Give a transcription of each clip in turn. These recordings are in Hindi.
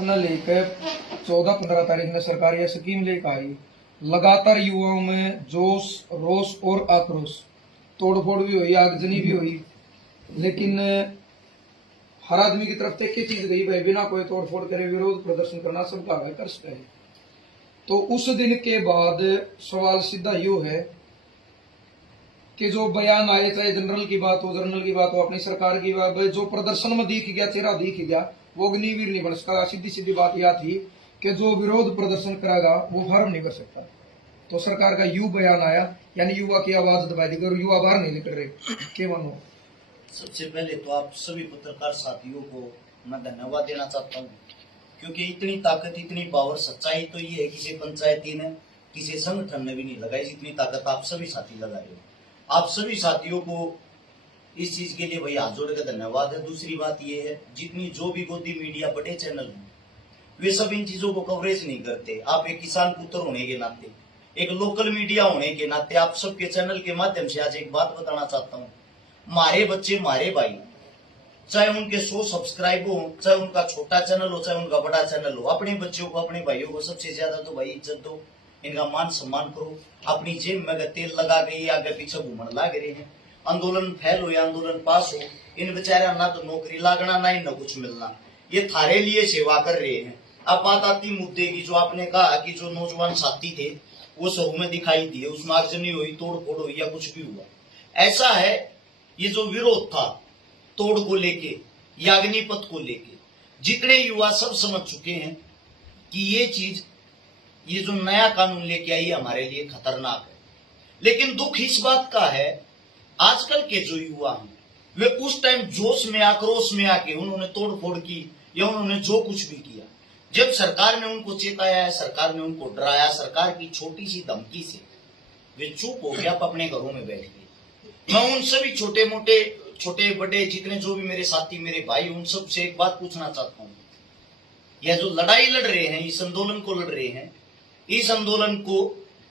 लेकर 14-15 तारीख में सरकार यह स्कीम लेकर आई। लगातार युवाओं में जोश, रोष और आक्रोश, तोड़फोड़ भी हुई, आगजनी भी हुई, लेकिन हर आदमी की तरफ एक ही चीज गई, भाई बिना कोई तोड़फोड़ करे विरोध प्रदर्शन करना सबका है, कर सकते हैं। तो उस दिन के बाद सवाल सीधा यो है कि जो बयान आए, चाहे जनरल की बात हो, जर्नल की बात हो, अपनी सरकार की बात, जो प्रदर्शन में दिख गया, चेहरा दिख गया, वो अग्निवीर नहीं बन सकता। सीधी सीधी बात यह थी कि जो विरोध प्रदर्शन करेगा वो फॉर्म नहीं कर सकता। तो सरकार का यू बयान आया, यानी युवा की आवाज दबा दी और युवा बाहर नहीं निकल रहे। क्या मानो? सबसे पहले तो आप सभी पत्रकार साथियों को मैं धन्यवाद देना चाहता हूँ, क्योंकि इतनी ताकत, इतनी पावर, सच्चाई तो ये है किसी पंचायती ने, किसी संगठन ने भी नहीं लगाई जितनी ताकत आप सभी साथी लगा रहे हो। आप सभी साथियों को इस चीज के लिए भाई हाथ जोड़ के धन्यवाद है। दूसरी बात ये है, जितनी जो भी गोदी मीडिया, बड़े चैनल हैं, वे सब इन चीजों को कवरेज नहीं करते। आप एक किसान पुत्र होने के नाते, एक लोकल मीडिया होने के नाते, आप सबके चैनल के माध्यम से आज एक बात बताना चाहता हूँ। मारे बच्चे, मारे भाई, चाहे उनके 100 सब्सक्राइब हो, चाहे उनका छोटा चैनल हो, चाहे उनका बड़ा चैनल हो, अपने बच्चों को, अपने भाइयों को सबसे ज्यादा तो भाई इज्जत दो, इनका मान सम्मान करो। अपनी जेब में तेल लगा गई, आगे पीछे घूमने लग रहे हैं, आंदोलन फैल हो या आंदोलन पास हो, इन बेचारा ना तो नौकरी लागना, ना इन्हें कुछ मिलना, ये थारे लिए सेवा कर रहे हैं। अब बात आती मुद्दे की, जो आपने कहा कि जो नौजवान साथी थे वो शहरों में दिखाई दिए, उसमें आगजनी हुई, तोड़ फोड़ हुई या कुछ भी हुआ, ऐसा है। ये जो विरोध था तोड़ को लेके या अग्निपथ को लेके, जितने युवा सब समझ चुके हैं कि ये चीज, ये जो नया कानून लेके आई हमारे लिए खतरनाक है। लेकिन दुख इस बात का है, आजकल के जो युवा हैं वे उस टाइम जोश में, आक्रोश में आके उन्होंने तोड़फोड़ की या उन्होंने जो कुछ भी किया, जब सरकार ने उनको चेताया, सरकार ने उनको डराया, सरकार की छोटी सी धमकी से वे चुप हो गए, अपने घरों में बैठ गए। मैं उन सभी छोटे मोटे, छोटे बड़े, जितने जो भी मेरे साथी, मेरे भाई, उन सब से एक बात पूछना चाहता हूँ। यह जो लड़ाई लड़ रहे हैं, इस आंदोलन को लड़ रहे हैं, इस आंदोलन को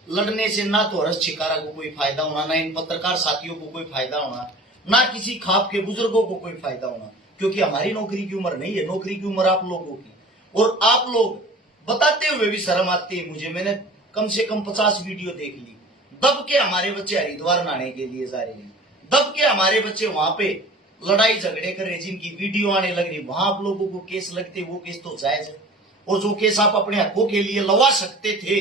लड़ने से ना तो हर्ष छिकारा को कोई फायदा होना, ना इन पत्रकार साथियों को कोई फायदा होना, ना किसी खाप के बुजुर्गों को कोई फायदा होना, क्योंकि हमारी नौकरी की उम्र नहीं है, नौकरी की उम्र आप लोगों की। और आप लोग बताते हुए भी शर्म आती है मुझे, मैंने कम से कम 50 वीडियो देख ली। दब के हमारे बच्चे हरिद्वार नहाने के लिए जा रहे हैं, दब के हमारे बच्चे वहां पे लड़ाई झगड़े कर रहे, जिनकी वीडियो आने लग रही, वहां आप लोगों को केस लगते, वो केस तो जायज है। और जो केस आप अपने हकों के लिए लड़वा सकते थे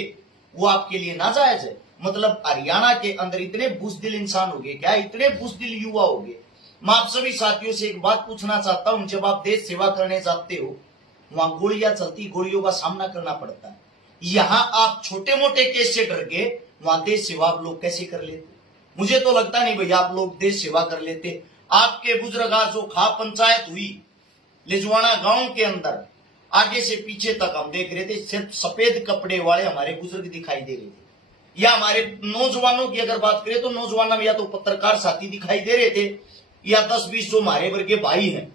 वो आपके लिए नाजायज है। मतलब हरियाणा के अंदर इतने बुजदिल इंसान हो गए क्या, इतने बुजदिल युवा हो गए। मैं आप सभी साथियों से एक बात पूछना चाहता हूं, जब आप देश सेवा करने जाते हो, वहां गोलियां चलती, गोलियों का सामना करना पड़ता है। यहां आप छोटे मोटे केस से डर के वहां देश सेवा आप लोग कैसे कर लेते? मुझे तो लगता नहीं भैया आप लोग देश सेवा कर लेते। आपके बुजुर्ग, जो खाप पंचायत हुई लिजवाना गांव के अंदर, आगे से पीछे तक हम देख रहे थे, सिर्फ सफेद कपड़े वाले हमारे बुजुर्ग दिखाई दे रहे थे। या हमारे नौजवानों की अगर बात करें तो नौजवानों में या तो पत्रकार साथी दिखाई दे रहे थे, या 10-20 जो हमारे वर्ग के भाई हैं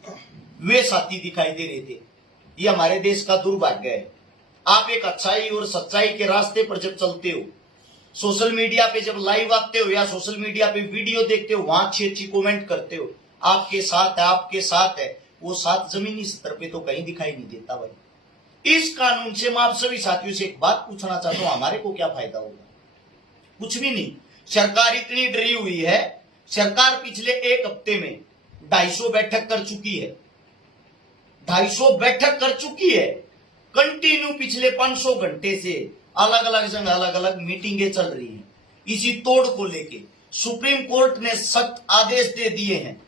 वे साथी दिखाई दे रहे थे। ये हमारे देश का दुर्भाग्य है। आप एक अच्छाई और सच्चाई के रास्ते पर जब चलते हो, सोशल मीडिया पे जब लाइव आते हो या सोशल मीडिया पे वीडियो देखते हो, वहां अच्छी अच्छी कमेंट करते हो, आपके साथ है, आपके साथ है, वो साथ जमीनी स्तर पे तो कहीं दिखाई नहीं देता भाई। इस कानून से मैं आप सभी साथियों से एक बात पूछना चाहता हूं, हमारे को क्या फायदा होगा? कुछ भी नहीं। सरकार इतनी डरी हुई है, सरकार पिछले एक हफ्ते में 250 बैठक कर चुकी है, 250 बैठक कर चुकी है। कंटिन्यू पिछले 500 घंटे से अलग अलग जगह अलग अलग मीटिंगें चल रही हैं इसी तोड़ को लेके। सुप्रीम कोर्ट ने सख्त आदेश दे दिए हैं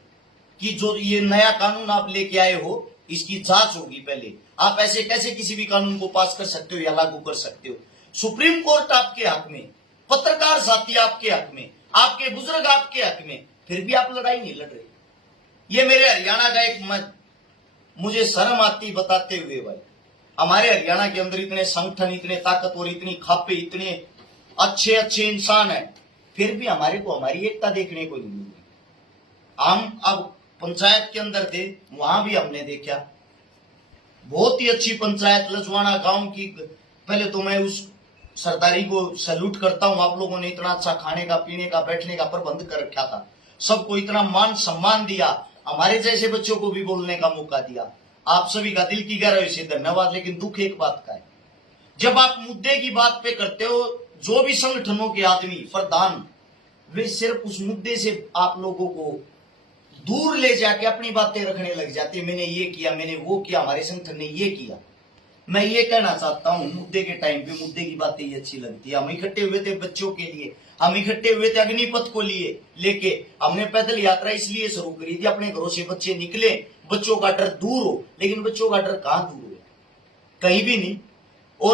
कि जो ये नया कानून आप लेके आए हो, इसकी जांच होगी पहले। आप ऐसे कैसे किसी भी कानून को पास कर सकते हो या लागू कर सकते हो? सुप्रीम कोर्ट आपके हक में, पत्रकार साथी आपके हक में, आपके बुजुर्ग आपके हक में, फिर भी आप लड़ाई नहीं लड़ रहे। ये मेरे हरियाणा का एक मत, मुझे शर्म आती बताते हुए भाई। हमारे हरियाणा के अंदर इतने संगठन, इतने ताकतवर, इतनी खापे, इतने अच्छे अच्छे इंसान हैं, फिर भी हमारे को हमारी एकता देखने को नहीं मिली। हम अब पंचायत के अंदर थे, वहां भी हमने देखा बहुत ही अच्छी पंचायत लजवाना गांव की। पहले तो मैं उस सरदारी को सैल्यूट करता हूं, आप लोगों ने इतना अच्छा खाने का, पीने का, बैठने का प्रबंध कर रखा था, सबको इतना मान सम्मान दिया, हमारे जैसे बच्चों को भी बोलने का मौका दिया। आप सभी का दिल की गहराई से धन्यवाद। लेकिन दुख एक बात का है, जब आप मुद्दे की बात पे करते हो, जो भी संगठनों के आदमी प्रधान, वे सिर्फ उस मुद्दे से आप लोगों को दूर ले जाके अपनी बातें रखने लग जाते। मैंने ये किया, मैंने वो किया, हमारे संगठन ने ये किया। मैं ये कहना चाहता हूं, मुद्दे के टाइम पे मुद्दे की बातें ही अच्छी लगती है। हम इकट्ठे हुए थे बच्चों के लिए, हम इकट्ठे हुए थे अग्निपथ को लिए लेके। हमने पैदल यात्रा इसलिए शुरू करी थी, अपने घरों से बच्चे निकले, बच्चों का डर दूर हो। लेकिन बच्चों का डर कहां दूर हो? कहीं भी नहीं।